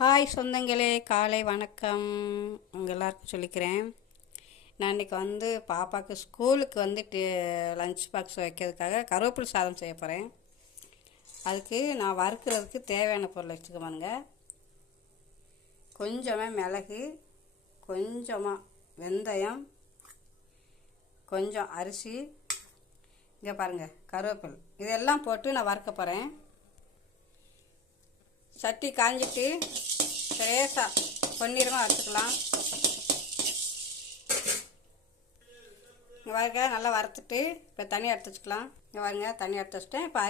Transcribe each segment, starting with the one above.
Hi சொந்தங்களே, காலை வணக்கம். உங்கள் எல்லாருக்கும் சொல்லிக்கிறேன். நான் இன்றைக்கி பாப்பாவுக்கு ஸ்கூலுக்கு லஞ்ச் பாக்ஸ் வைக்கிறதுக்காக கருவேப்பிலை சாதம் செய்ய போகிறேன். அதுக்கு நான் வறுக்கிறதுக்கு தேவையான பொருள் வச்சுக்கோங்க. கொஞ்சமாக மிளகு, கொஞ்சமாக வெந்தயம், கொஞ்சம் அரிசி, இங்கே பாருங்கள் கருவேப்பிலை, இதெல்லாம் போட்டு நான் வறுக்க போகிறேன். சட்டி காஞ்சிட்டு லேசாக பொன்னிறமாக வறுத்துக்கலாம். இங்கே பாருங்க, நல்லா வறுத்துட்டு இப்போ தண்ணி எடுத்து வச்சுக்கலாம். இங்கே பாருங்க, தண்ணி எடுத்து வச்சுட்டேன். இப்போ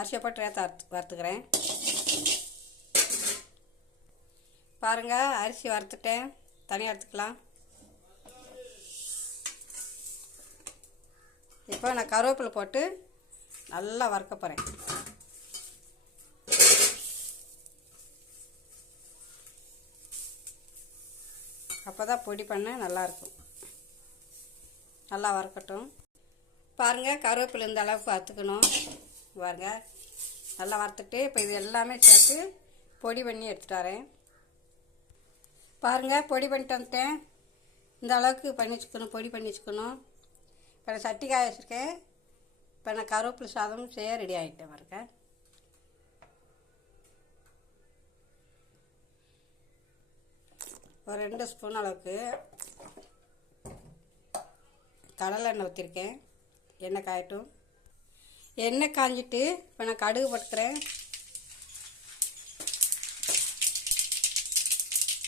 அரிசியை போட்டு வறுத்துக்கிறேன். பாருங்கள், அரிசி வறுத்துட்டேன். தண்ணி எடுத்துக்கலாம். இப்போ நான் கருவேப்பிலை போட்டு நல்லா வறுக்க போகிறேன். அப்போ தான் பொடி பண்ண நல்லாயிருக்கும். நல்லா வறுக்கட்டும். பாருங்கள், கருவேப்பிலை இந்த அளவுக்கு வறுத்துக்கணும். பாருங்கள், நல்லா வறுத்துட்டு இப்போ இது எல்லாமே சேர்த்து பொடி பண்ணி எடுத்துகிட்டு வரேன். பாருங்கள், பொடி பண்ணிட்டு வந்துட்டேன். இந்த அளவுக்கு பண்ணி வச்சுக்கணும், பொடி பண்ணி வச்சுக்கணும். இப்போ நான் சட்டி காய வச்சுருக்கேன். இப்போ நான் கருவேப்பிலை சாதம் செய்ய ரெடி ஆகிட்டேன். பாருங்க, ஒரு 2 ஸ்பூன் அளவுக்கு கடலை எண்ணெய் ஊற்றிருக்கேன். எண்ணெய் காயட்டும். எண்ணெய் காஞ்சிட்டு இப்போ நான் கடுகு போட்டுக்கிறேன்.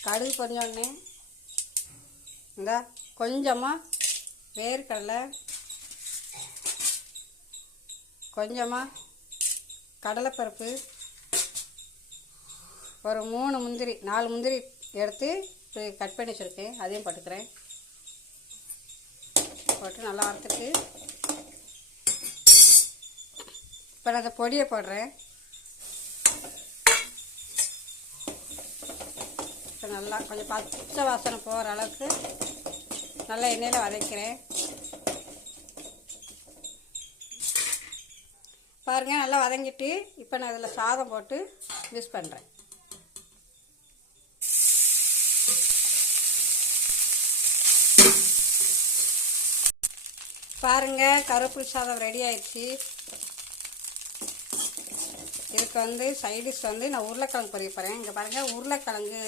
கடுகு பொரிஞ்சோடனே இந்த கொஞ்சமாக வேர்க்கடலை, கொஞ்சமாக கடலைப்பருப்பு, ஒரு 3 முந்திரி 4 முந்திரி எடுத்து கட் பண்ணி வச்சுருக்கேன். அதையும் போட்டுக்கிறேன். போட்டு நல்லா வறுத்துட்டு இப்போ நான் அந்த பொடியை போடுறேன். இப்போ நல்லா கொஞ்சம் பச்சை வாசனை போகிற அளவுக்கு நல்லா எண்ணெயில் வதக்கிறேன். பாருங்கள், நல்லா வதங்கிட்டு இப்போ நான் இதில் சாதம் போட்டு மிக்ஸ் பண்ணுறேன். பாருங்கள், கருவேப்பிலை சாதம் ரெடி ஆயிடுச்சு. இதுக்கு சைடிஷ் நான் உருளைக்கிழங்கு பொரிய போகிறேன். இங்கே பாருங்கள், உருளைக்கிழங்கு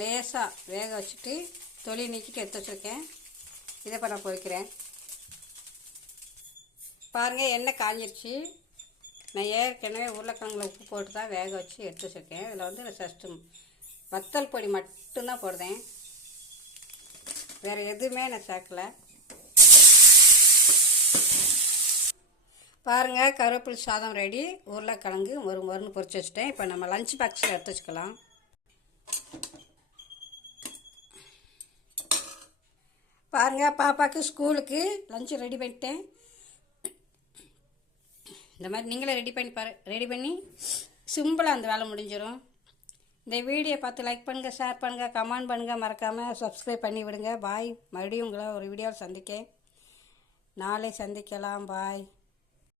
லேசாக வேக வச்சுட்டு தொலி நீக்கிட்டு எடுத்து வச்சுருக்கேன். இதை இப்போ நான் பொரிக்கிறேன். பாருங்கள், எண்ணெய் காஞ்சிருச்சு. நான் ஏற்கனவே உருளைக்கிழங்குல உப்பு போட்டு தான் வேக வச்சு எடுத்து வச்சுருக்கேன். இதில் ஜஸ்ட்டு வத்தல் பொடி மட்டும்தான் போடுறேன். வேறு எதுவுமே நான் சேர்க்கலை. பாருங்கள், கருவேப்பிலை சாதம் ரெடி. உருளைக்கிழங்கு மொறுன்னு பொரிச்சு வச்சுட்டேன். இப்போ நம்ம லஞ்ச் பாக்ஸில் எடுத்து வச்சுக்கலாம். பாருங்கள், பாப்பாவுக்கு ஸ்கூலுக்கு லஞ்சு ரெடி பண்ணிட்டேன். இந்த மாதிரி நீங்களே ரெடி பண்ணி சிம்பிளாக அந்த வேலை முடிஞ்சிடும். இந்த வீடியோ பார்த்து லைக் பண்ணுங்கள், ஷேர் பண்ணுங்கள், கமெண்ட் பண்ணுங்கள், மறக்காமல் சப்ஸ்கிரைப் பண்ணி விடுங்க. பாய். மறுபடியும் உங்களை ஒரு வீடியோவில் சந்திக்க நாளை சந்திக்கலாம். பாய்.